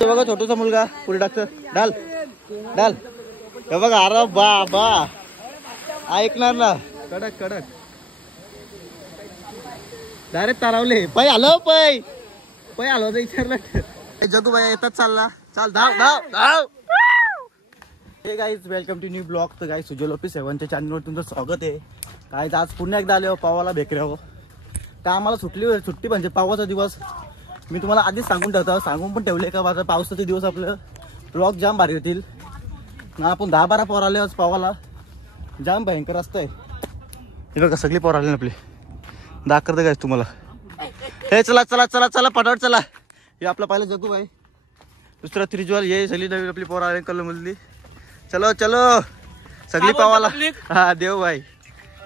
बघा छोटूसा मुलगा पुढे टाकतं डाल डाल हे बघा. अरे बाबा ऐकणार ना. कडक कडक डायरेक्ट तारावले. पै आलो पै पै आलो तर विचारलं. जगू बाई येतात चालला. चाल धाव धाव धाव. Hey guys welcome to new blog. तर गाईज सुजल ऑफिस 7च्या चॅनलवर तुमचं स्वागत आहे. गाईज आज पुन्हा एकदा आले हो पावाला बेकऱ्या हो. तर आम्हाला सुट्टी म्हणजे पावाचा दिवस मी तुम्हाला आधीच सांगून ठेवतो. सांगून पण ठेवले का माझा पावसाचे दिवस आपलं ब्लॉग जाम भारी होतील ना. आपण 10-12 पोर आले आज पावाला. जाम भयंकर असतंय. हे बघा सगळी पोर आले ना आपली. दाखवते गाईज तुम्हाला. हे चला चला चला चला पटापट चला. हे आपला पहिला जगू बाई. दुसरा त्रिज्वाल. ये सगळी नवीन आपली पोर आले कल मुलली. चलो चलो सगळी पावाला. हा देव भाई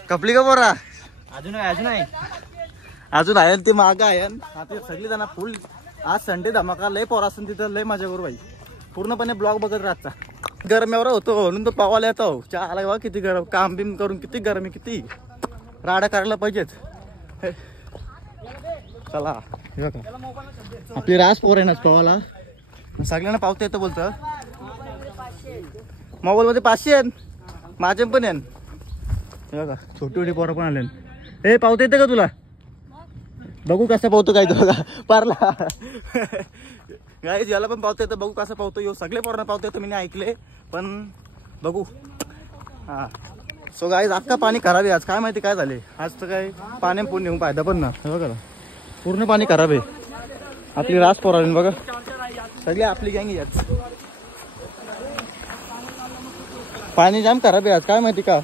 कपली का पोरा. अजून आहे अजून आहे ते मागं आहे. आता सगळी जण फुल. आज संडे धमाका लय पोरा असून तिथं लय मजा करू भाई. पूर्णपणे ब्लॉग बघत राहता. गरम एवढा होतो म्हणून तो पावाला येतो. चहा आला बघा किती गरम. काम बिम करून किती गरमी किती राडा करायला पाहिजेत. चला हे बघा आपली रास पोर आहे ना पावाला. सगळ्यांना पावता येतं बोलतं. मोबाईल मध्ये 500 आहेत. माझे पण आहे. हे बघा छोटी छोटी पोरं पण आले. हे पावता येतं का तुला. बघू कसं पावतो काय. तो बघा पारला गाईज याला पण पावता येतं. बघू कसं पावतो. यो सगळे पोरांना पावता येतं. मी नाही ऐकले पण बघू. हा सो गाईज अख्खा पाणी खराब आहे आज. काय माहिती काय झाले आज. तर काय पाणी पूर्ण येऊन फायदा पण ना. हे बघा पूर्ण पाणी खराब आहे. आपली रास पोरांनी बघा सगळी आपली गँग याच. पाणी जाम खराब आहे आज. काय माहिती का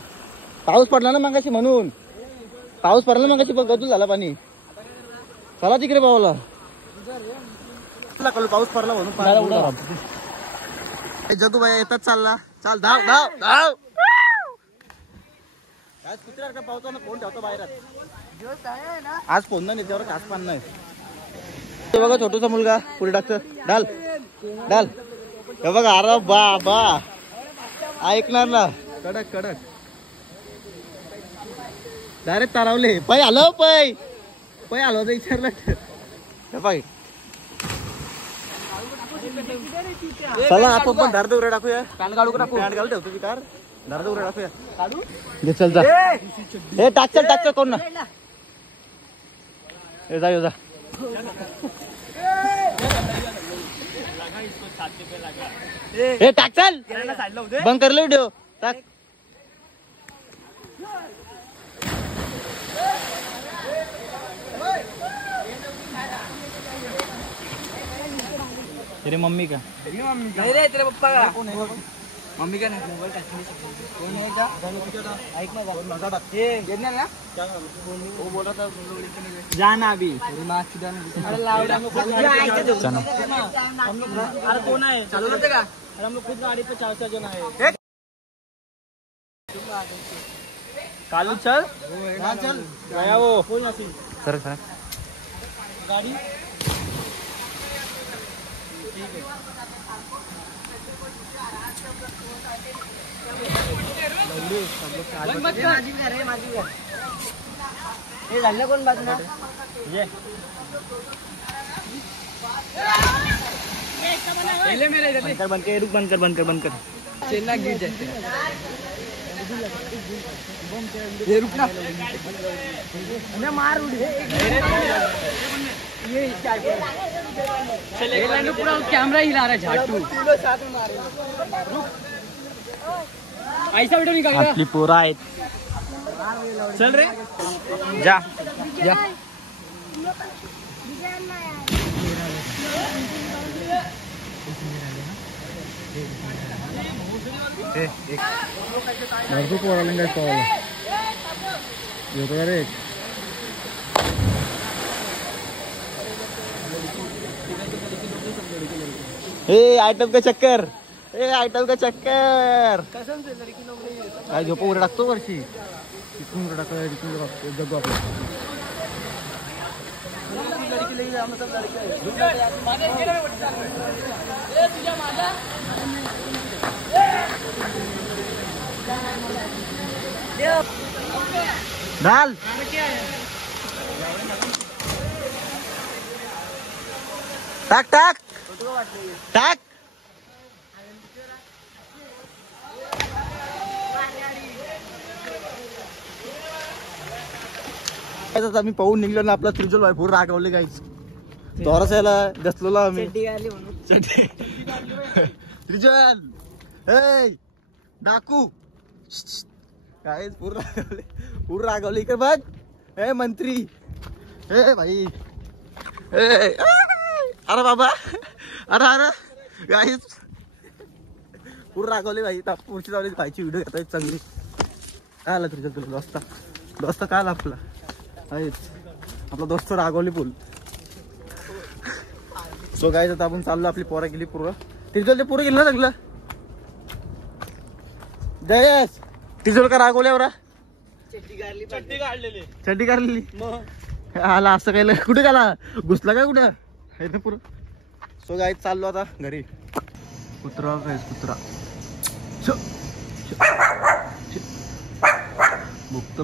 पाऊस पडला ना मगाशी म्हणून. पाऊस पडला मगाशी बघ गदूल झाला पाणी. चला तिकडे पावला पाऊस पडला म्हणून. जगू बाई येतात चालला. चाल धाव धाव धाव. आज कुत्र्यासारखा पावतो ना. फोन ठेवतो बाहेर. आज फोन नाही त्यावर खास पान नाही. ते बघा छोटूसा मुलगा पुढे टाकतं डाल डाल हे बघा. अरे बाबा ऐकणार ना. कडक कडक डायरेक्ट तारावले. पै आलो पै पै आलो तर विचारलं. हे पाय चला आपण पण धार दौरे टाकूया. पॅन्ट काढू ठेवतो की कार. धार दौरे टाकूया. चल जा. हे टाकचल कोण ना. हे जा जा. हे टाकचल बंद कर व्हिडिओ टाक. तेरी मम्मी का नहीं रे तेरे पप्पा का. मम्मी का नहीं. मोबाईल वो बोला था जाना अभी. अरे कौन है चालू करते का. अरे हम लोग खुद गाड़ी पे 4 जन आए. कालू चल चल गया वो फुल नसीब. सर सर गाड़ी हे झालं कोण बाजूला. पहले मेरे बंद कर चेन्ना गिर जाते. ये रुकना मार उड़ी. ये चले पूरा कैमरा हिला रहा है. झाटू साथ में मारे. ऐसा वीडियो निकाल. आपली पोरं आहेत. चल रे जा जा. भरपूर पोराला काय पावला येतो रे. आइटम का चक्कर. काय झोप वगैरे टाकतो वर्षी. तिथून टाकतो जगू आपला. डाल टाक टाक टाक. आम्ही पाहून निघलो ना आपला त्रिजल भाई पूर्ण रागवले काहीच तोरासायला घसलो आम्ही त्रिजल ए डाकू काय पूर्ण रागवले इकडे बघ ए मंत्री ए भाई ए अरे बाबा अरे गाईस पूर्ण रागवले भाई पुढची जावली भाईची व्हिडिओ घेता चांगली काय आला त्रिजल तुला दोस्त काय आला आपला आपला दोस्त रागवली पूल. सो गाईज आता आपण चाललो आपली पोरं गेली पूर्ण तिजल ते पुरं गेली ना सगळं जयस तिजल का रागवल्यावर चड्डी काढलेली आला असं काय कुठे गेला घुसला काय कुठं आहे ना पुरं. सो गाईज चाललो आता घरी कुत्रा काय कुत्रा भुकत